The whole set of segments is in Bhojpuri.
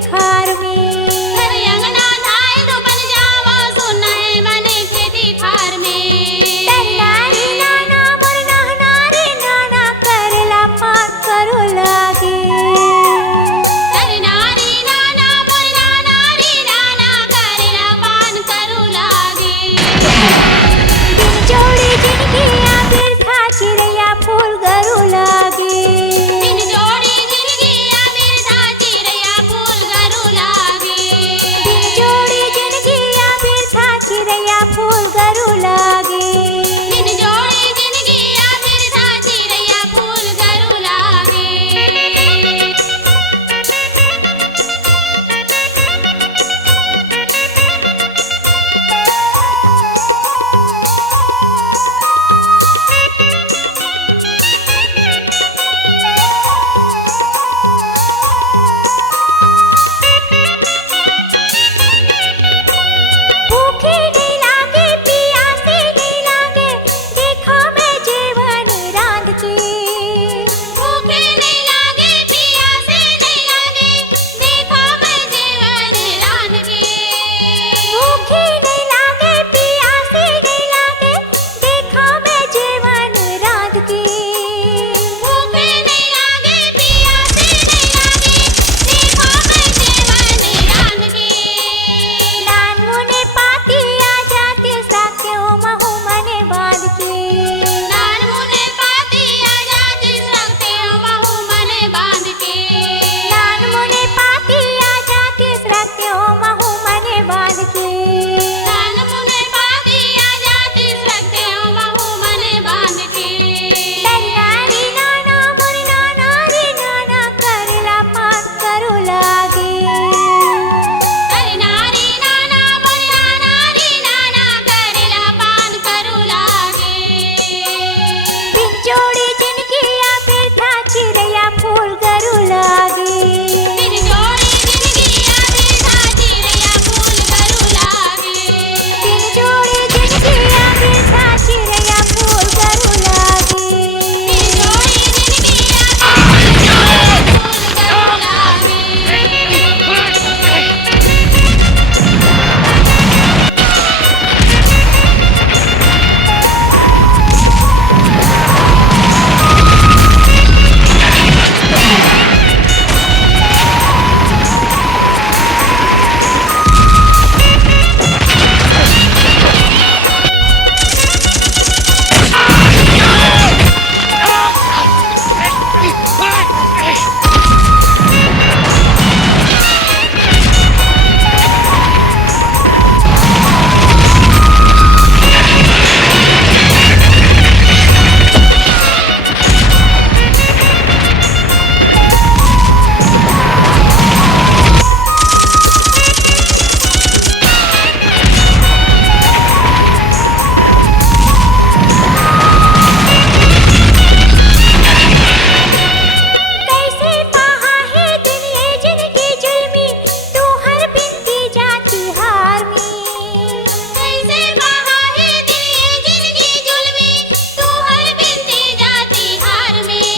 खार में। घर अंगना धाय तो बन जावा सुना है मने खेती खार में। नारी नाना मोर नारी नाना करला पान करो लागे। नारी नाना मोर नारी नाना करला पान करू लागे। दिन जोड़ी जिनकी आबिर था चिड़ैया फूल गरू लागे। दिन जोड़ी जिनकी आबिर था चिड़ैया फूल गरू लागे। दिन जोड़ी जिनकी आबिर था चिड़ैया फूल गरू लागे। दिन जोड़ी जिनकी आबिर था चिड़ैया फूल गरू लागे। भूखे नहीं लागे प्यासे नहीं लागे देखो मैं जीवन रांध के। भूखे नहीं लागे प्यासे नहीं लागे देखो मैं जीवन रान के। भूखे नहीं लागे प्यासे नहीं लागे देखो मैं जीवन रांध के। भूखे नहीं लागे प्यासे नहीं लागे देखो मैं जीवन रान के। नान मुने पाती आ जाते साके ओ महू मने बांध के। नान मुने पाती आ जाती सकते हो महू मने बांध के। नान मुने पाती आ जाते साके ओ महू मने बांध के। नान मुने पाती आ जाती सकते हो महू मने बांध के। नारी नाना मोर नारी नाना करला पान करू लागे। नारी नाना मोर नारी नाना करला पान करू लागे। बिन जोड़ी जिनकी आबिर था चिड़ैया फूल गरू लागे। दिन जोड़ी जिनकी आबिर था चिड़ैया फूल गरू लागे। बिन जोड़ी जिनकी आबिर था चिड़ैया फूल गरू लागे। दिन जोड़ी जिनकी आबिर था चिड़ैया फूल गरू लागे। कैसे पाहा है दुनिया जिनकी जुल्मी तू हर बिनती जाती हार में। कैसे बहा है दिए जिनकी जुल्मी तू हर बिनती जाती हार में।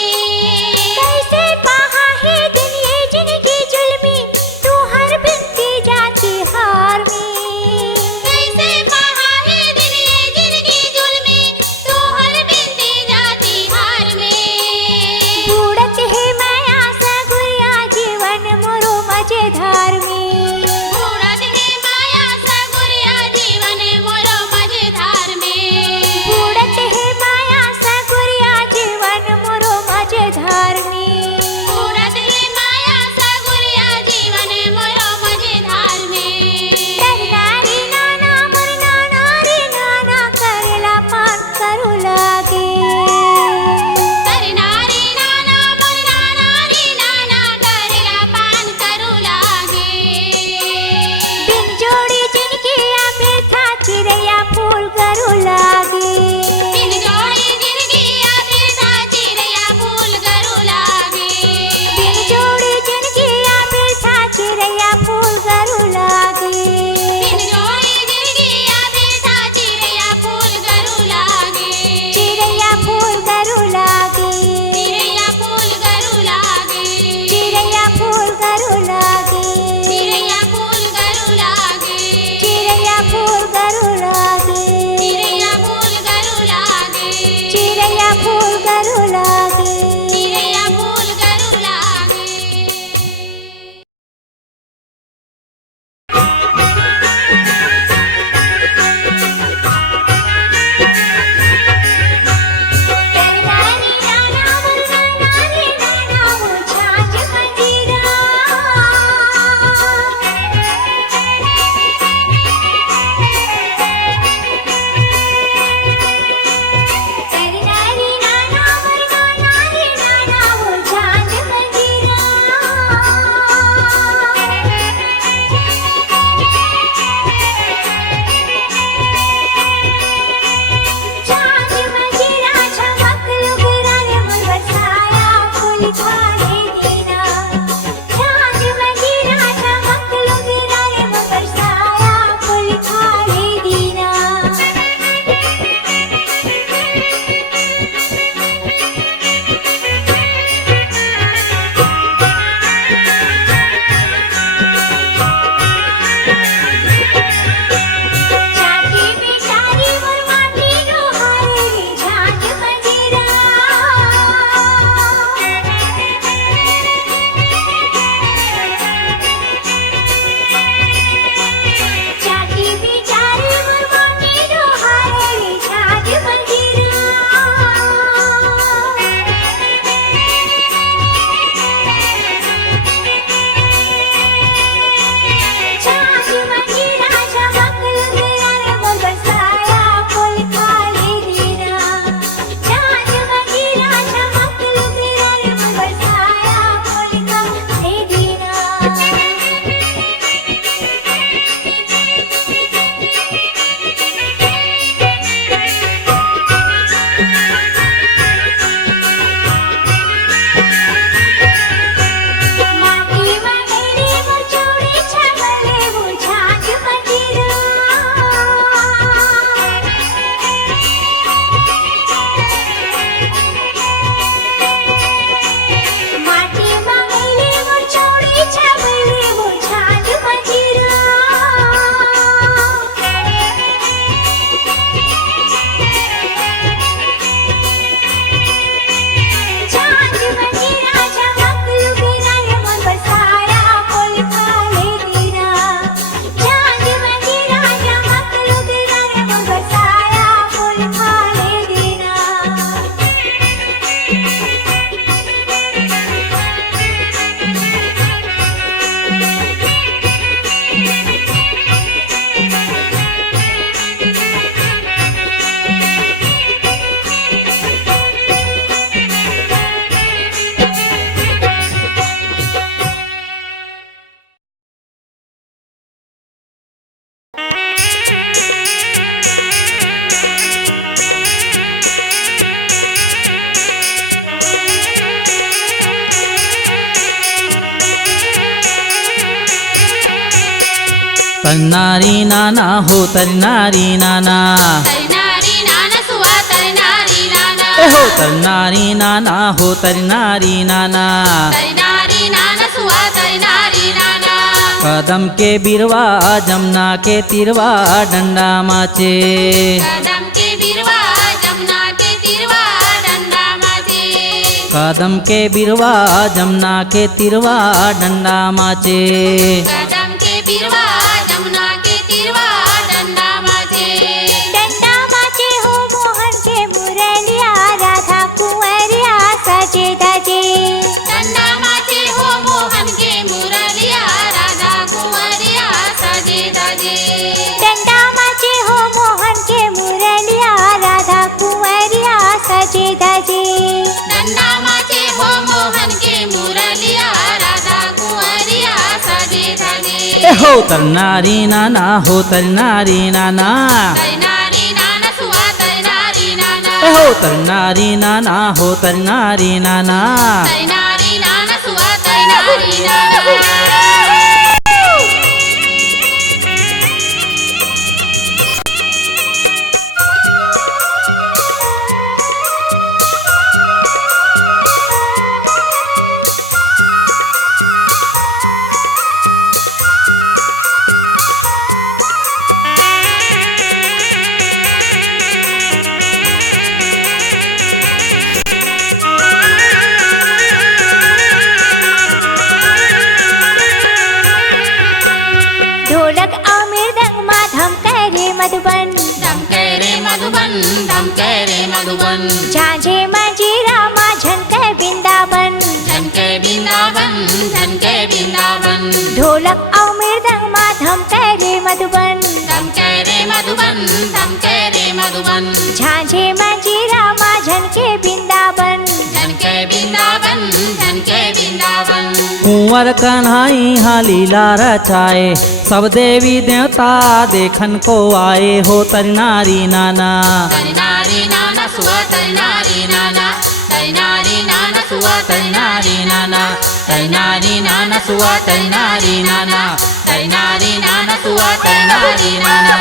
कैसे पाहा है दुनिया जिनकी जुल्मी तू हर बिनती जाती हार में। कैसे बहा है दिए जिनकी जुल्मी तू हर बिनती जाती हार में। बूढ़त है माया सगुरिया जीवन मोरो मजेदार में। बूढ़त है माया सगुरिया जीवन मोरो मजेदार में। बूढ़त है माया सगुरिया जीवन मोरो मजेदार में। बूढ़त है माया सगुरिया जीवन मोरो मजेदार में। नारी नाना मोर नारी नाना करला पान करू लागे। नारी नाना मोर नारी नाना करला पान करू लागे। बिन जोड़ी जिनकी आबिर था चिड़ैया फूल गरू लागे। दिन जोड़ी जिनकी आबिर था चिड़ैया फूल गरू लागे। तरनारी नाना हो तरनारी नाना तरनारी नाना सुआ तरनारी नाना ए हो तरनारी नाना हो तरनारी नाना तरनारी नाना सुआ तरनारी नाना कदम के बिरवा जमुना के तिरवा डंडा माचे कदम के बिरवा जमुना के तिरवा डंडा माचे कदम के बिरवा जमुना के तिरवा डंडा माचे कदम के बिरवा जमुना के तिरवा डंडा माचे डंडा माचे हो मोहन के मुरलिया राधा कुंवरिया सजे धजे डंडा माचे हो मोहन के मुरलिया राधा कुंवरिया सजे धजे डंडा माचे हो मोहन के मुरलिया राधा कुंवरिया सजे धजे डंडा माचे हो मोहन के मुरलिया राधा कुंवरिया सजे धजे ए हो तरनारी नाना हो तरनारी नाना तरनारी नाना सुआ तरनारी नाना ए हो तरनारी नाना हो तरनारी नाना तरनारी नाना सुआ तरनारी नाना ढोलक और मृदंग माधम करे मधुबन धम करे मधुबन धम करे मधुबन झांझे मंजीरा माँ झनके बिंदावन झनके बिंदावन झनके बिंदावन ढोलक और मृदंग माधम करे मधुबन धम करे मधुबन धम करे मधुबन झांझे मंजीरा माँ झनके बिंदावन झनके बिंदावन झनके बिंदावन कुंवर कन्हाई हाँ लीला रचाए सब देवी देवता देखन को आए हो तरनारी नाना तरनारी नाना सुआ तरनारी नाना तरनारी नाना सुआ तरनारी नाना तरनारी नाना सुआ तरनारी नाना तरनारी नाना सुआ तरनारी नाना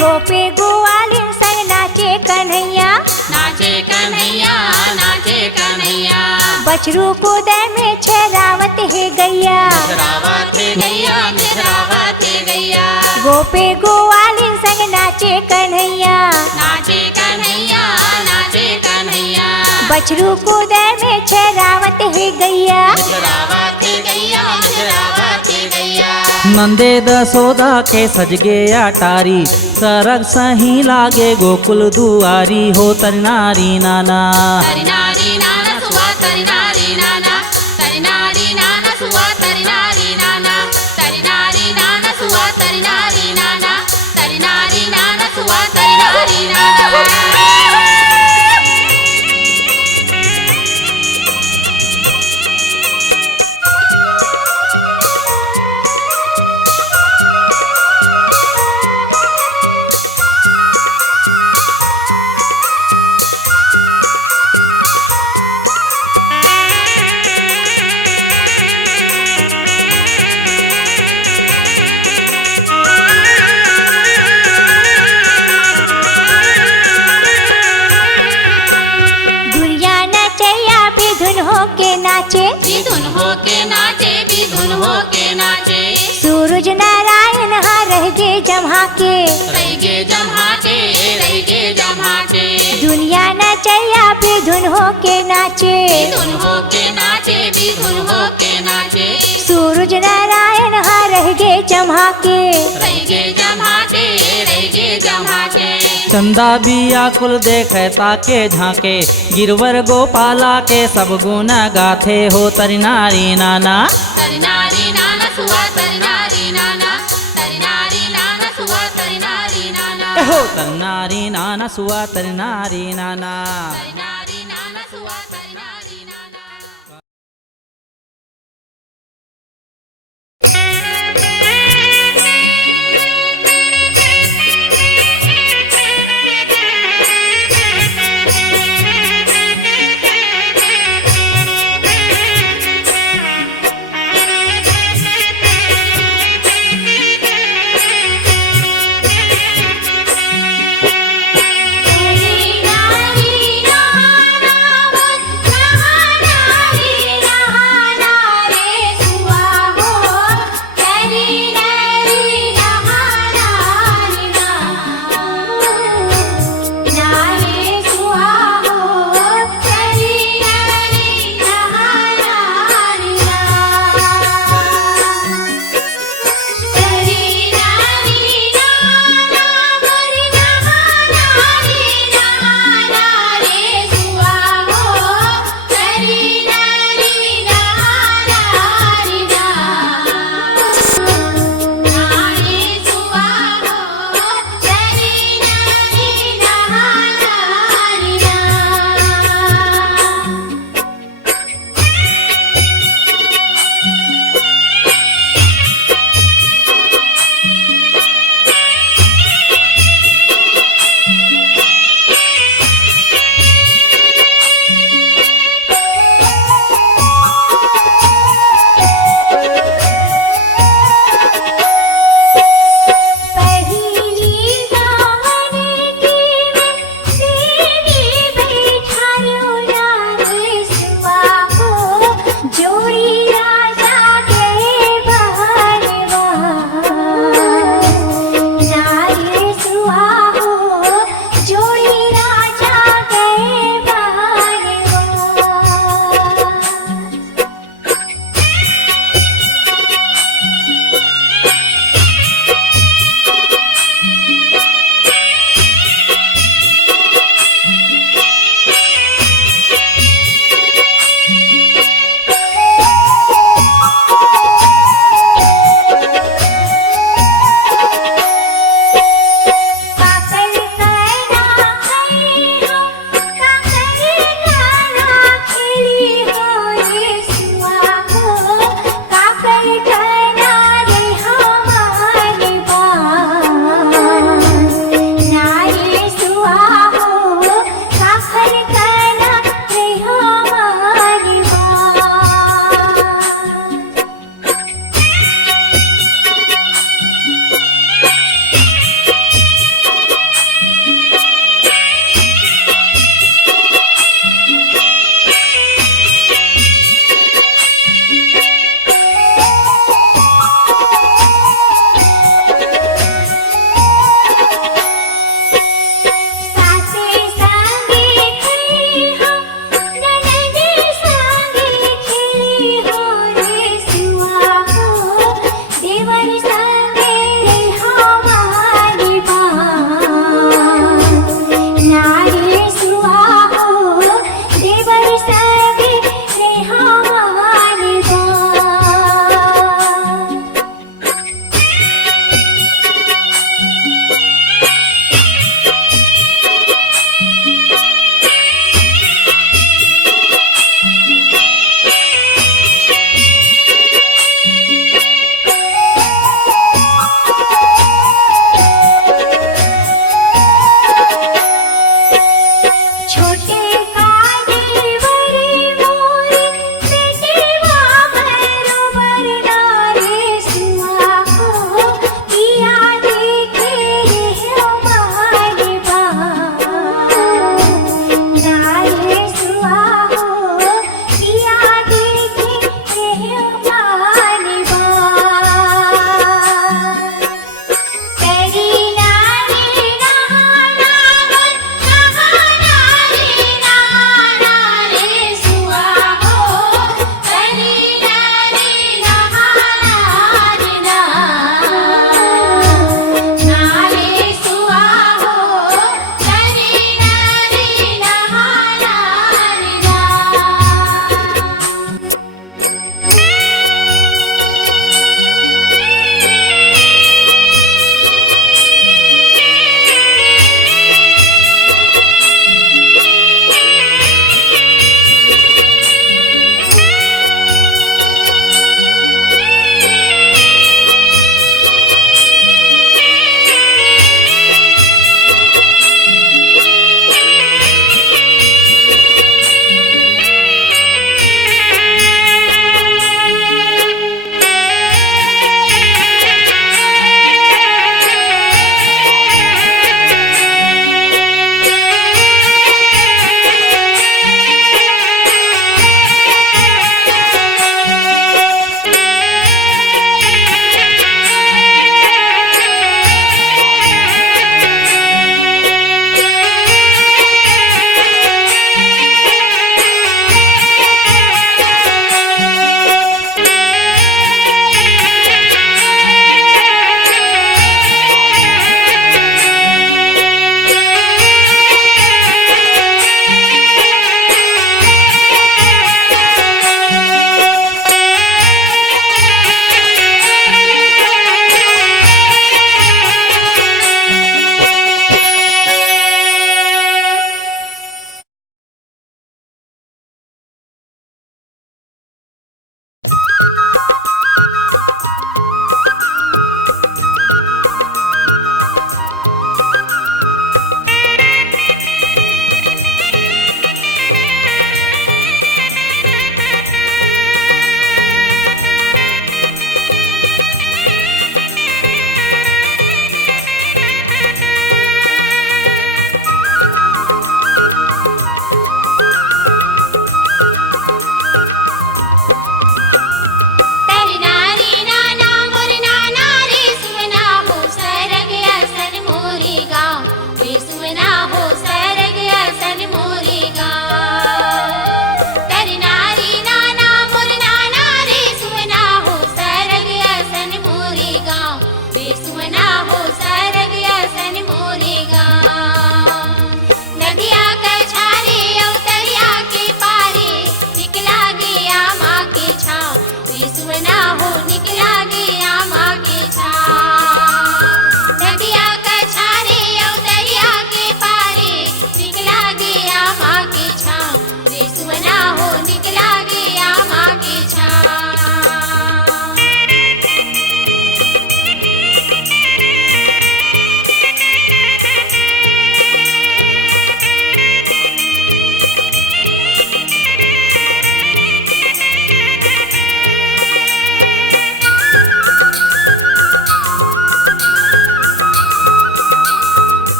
गोपे गोवालिन संग नाचे कन्हैया नाचे कन्हैया नाचे कन्हैया बछरू को दे में छरावत है गैया मिश्रावत है गैया मिश्रावत है गैया गोपे गोवालिन संग नाचे कन्हैया नाचे कन्हैया नाचे कन्हैया बछरू को दे में छरावत है गैया मिश्रावत है गैया मिश्रावत है गैया नंदे दसोदा के सजगे अटारी सरग सही लागे गोकुल दुआरी हो तरनारी नाना तरनारी नाना सुआ तरनारी नाना तरनारी नाना सुआ तरनारी नाना तरनारी नाना सुआ तरनारी नाना तरनारी नाना सुआ तरनारी नाना नाचे धुन हो के नाचे भी धुन हो के नाचे सूरज नारायण हाँ रह गे जम्हा के रह गे जम्हा के रह गे जम्हा के दुनिया नचैया भी धुन हो के नाचे धुन हो के नाचे भी धुन हो के नाचे सूरज नारायण हाँ रह गे जम्हा के रह गे जम्हा के रह गे जम्हा के चंदा बिया कुल देखे ताके झांके गिरवर गोपाला के सब गुण गाथे हो तरी नारी नाना तरी नारी नाना नसुआ तरी नारी नाना तरी नारी नाना सुआ तरी नारी नाना हो तरी नारी नाना सुआ तरी नारी नाना तरी नारी नाना सुआ तरी नारी नाना नारी नारी नाना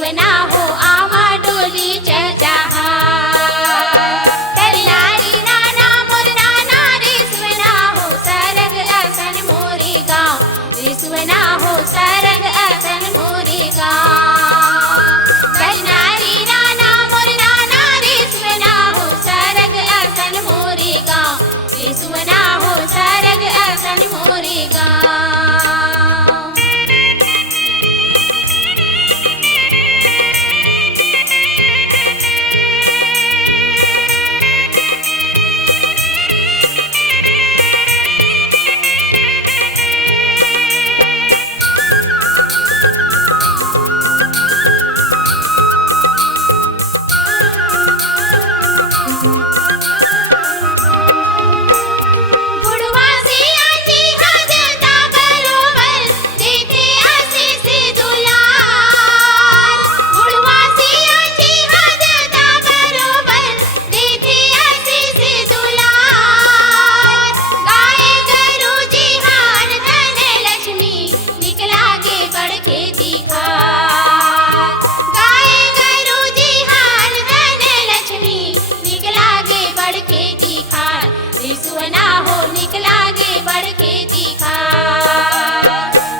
सुवना हो आमा डोली चहचहार तरी नारी नाना मोर नाना रे सुवना हो सरग असन मोरे गाँव रे सुवना हो सरग असन मोरे गाँव तरी नारी नाना मोर नाना रे सुवना हो सरग असन मोरे गाँव रे सुवना हो सरग असन मोरे गाँव सुवना हो निकला गे बढ़ खेती खार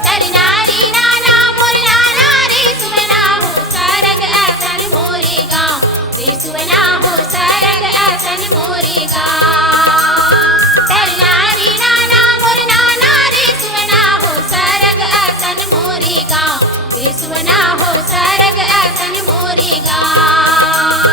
तरी नारी नाना मोर नाना रे सुवना हो सरग असन मोरे गाँव रे सुवना हो सरग असन मोरे गाँव तरी नारी नाना मोर नाना रे सुवना हो सरग असन मोरे गाँव रे सुवना हो सरग असन मोरे गाँव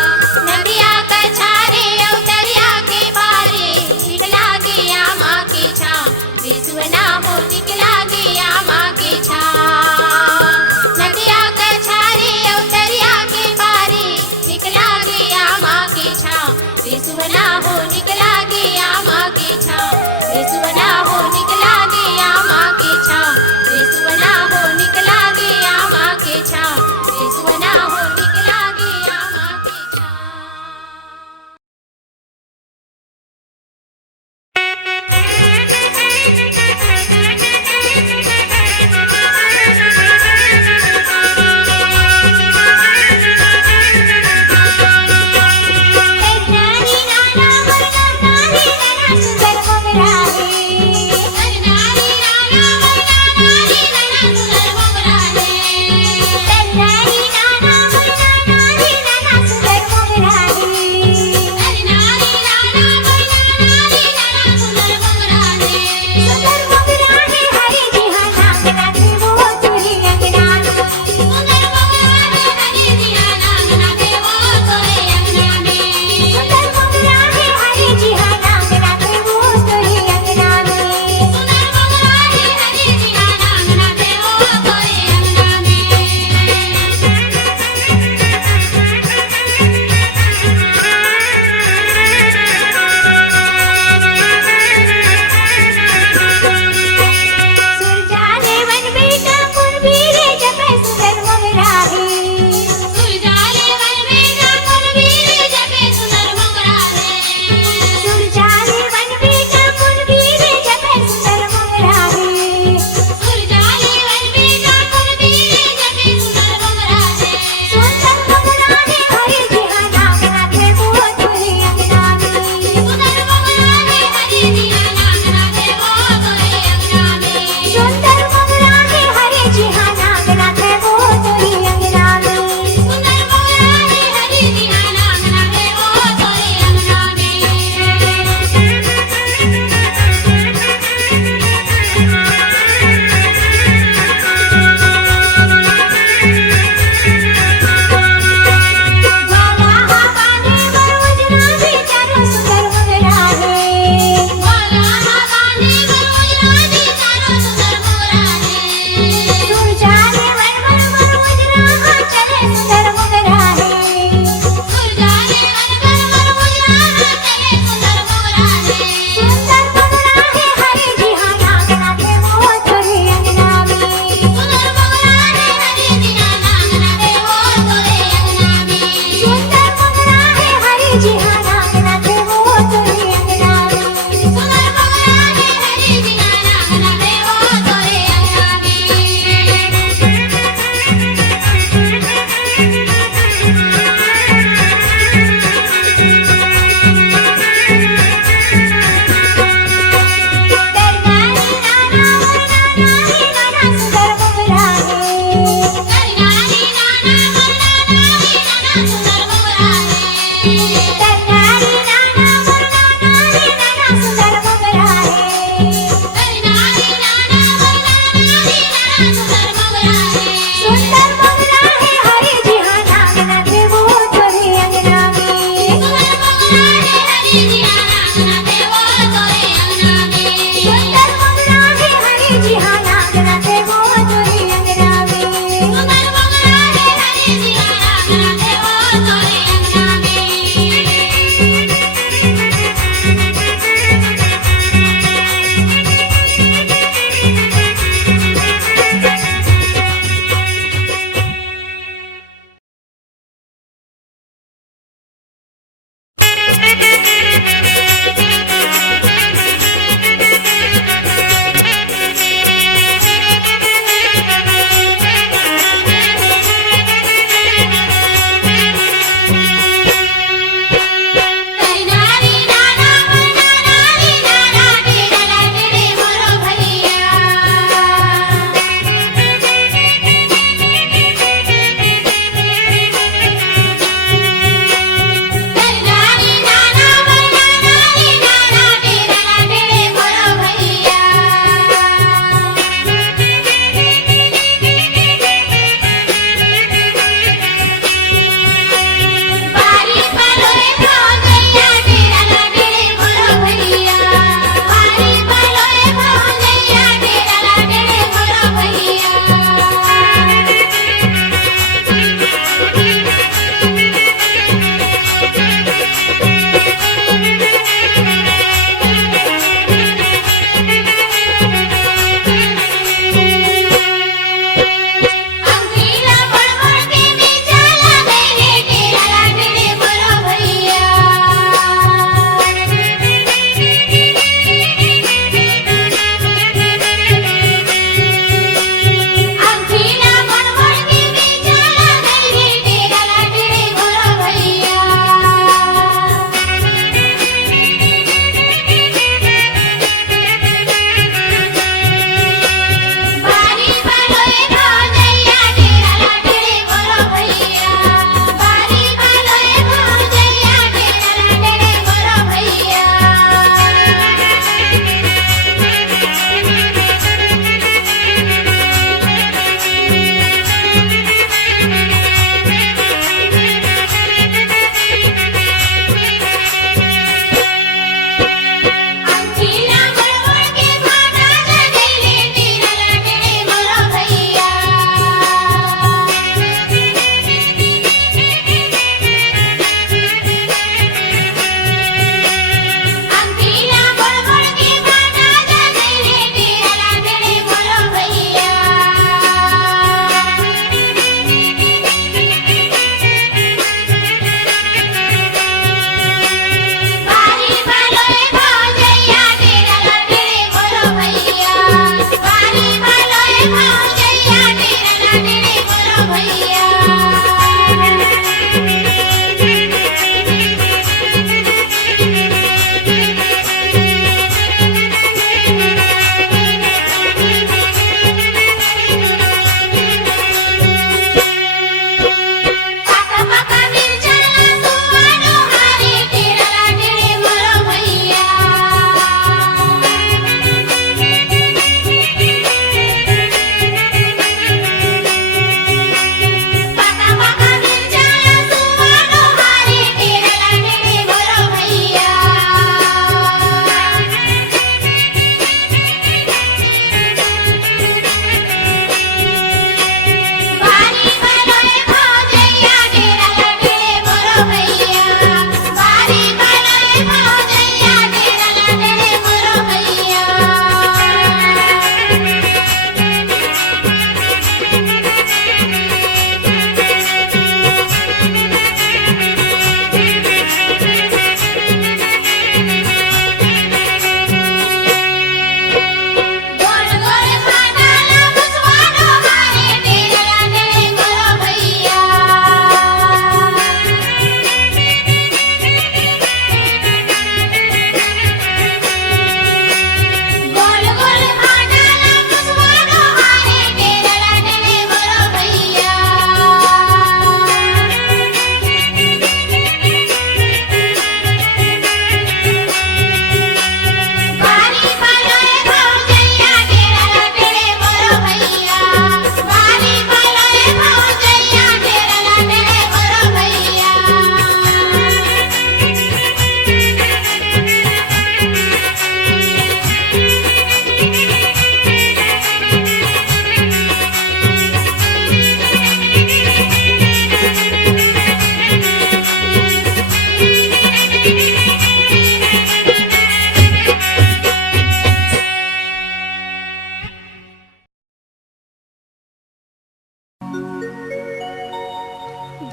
नदिया कछारे अवतरिया के बारे निकला गया माँ के छाँव रे सुवना हो निकला गया माँ के छाँव नदिया कछारे अवतरिया के बारे निकला गया माँ के छाँव रे सुवना हो निकला गया माँ के छाँव रे सुवना हो निकला गया माँ के छाँव रे सुवना हो निकला गया माँ के छाँव रे सुवना हो निकला गया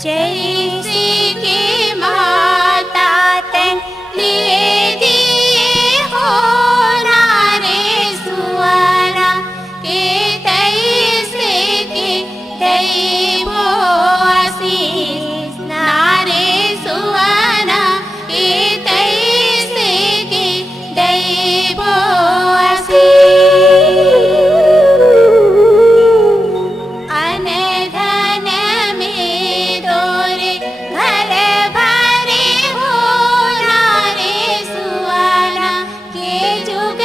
जैसे के माता ते लिए दिए हो नारे सुवाना के तैसे के दैवो आशीष नारे सुवाना के तैसे के दैवो आशीष अनधन में तोरे घर भरे हो नारे सुवाना के जुग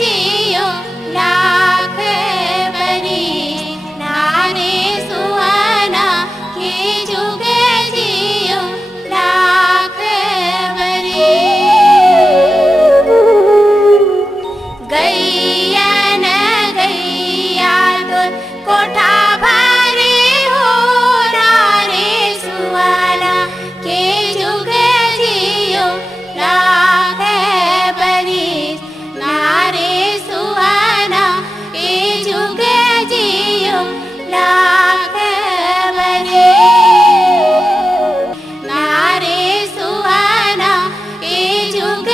जियो लाख बरी नारे सुवाना के जुग जियो लाख बरी गैया न गैया तो कोठा भरे हो नारे सुवाना के जुग जियो लाख बरिस नारे सुवाना के जुग जियो लाख बरिस नारे सुवाना के जुग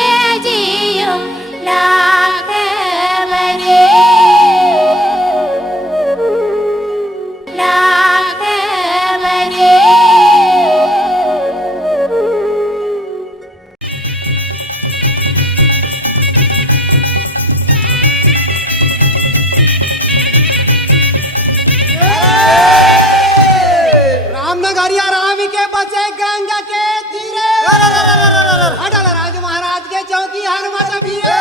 जियो लाख बरिस लाख बरिस रामनगरिया राम के बचे गंगा के तीरे अटल राज महाराज के चौकी हनुमत वीरे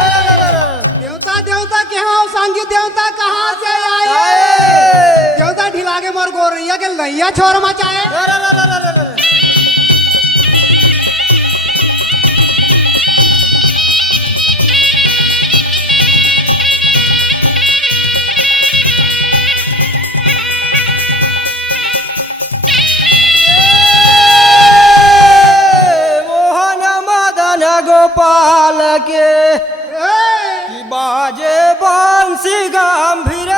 देवता देवता के हाँ सांगी देवता कहाँ से आए देवता ढिला के मोर गोरैया के लैया छोर मचाए मोहन मदन गोपाल के की बाजे बंसी गंभीर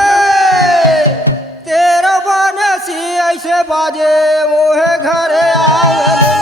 तेरा बनसी ऐसे बाजे मोहे घरे आंगन में।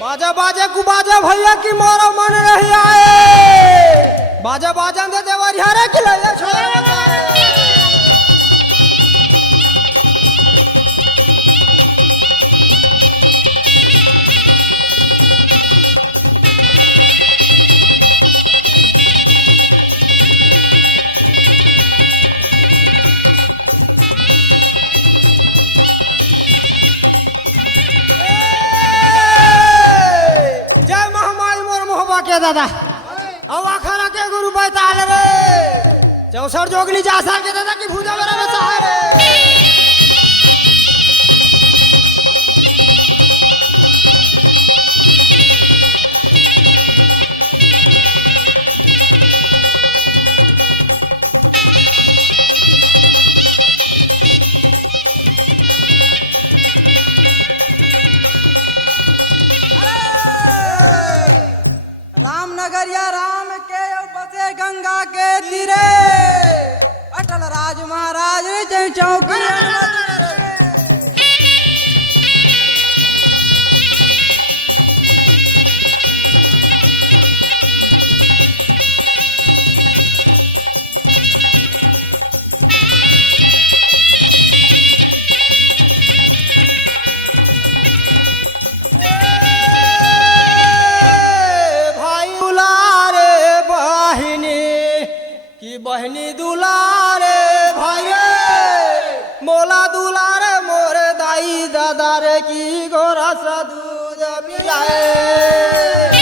बाजा बाजे कु बाजा भैया की मोरो मन रही आए बाजा बाजा दे देवर हरे की लैया छोड़ जय महामाई मोर मोहबा के दादा अब आखरा के गुरु बैताल रे 64 जोगली जा साल के दादा की भूजा मेरा बचा रे रामनगरिया राम के बसे गंगा के तीरे अटल राज महाराज जय चौकी बहनी दुलारे भाई मोला दुलारे मोरे दाई दादा रे की गोरा सा दूध पिलाए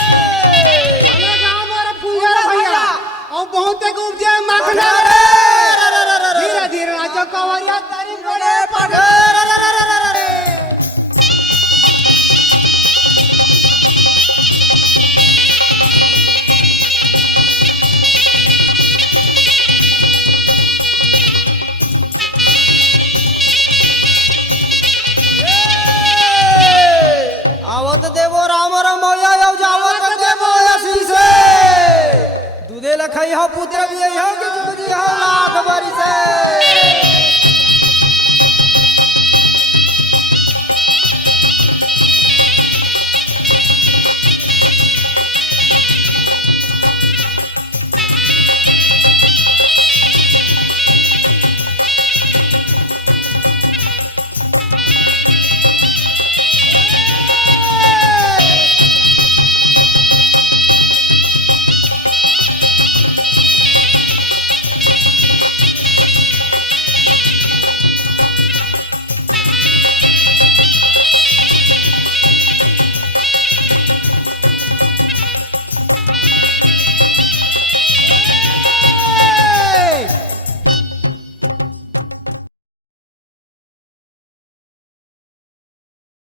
अरे गाँव मोरा पूजा रे भैया और बहुत एक उपजे माखना धीरे धीरे नाचो कवरिया तारी बड़े पड़े आवत देवो राम रमैया यौ जावत देवो आशीष दूधे लखई हो पुत्र भी हो कि जूदी हो लाख बरिसे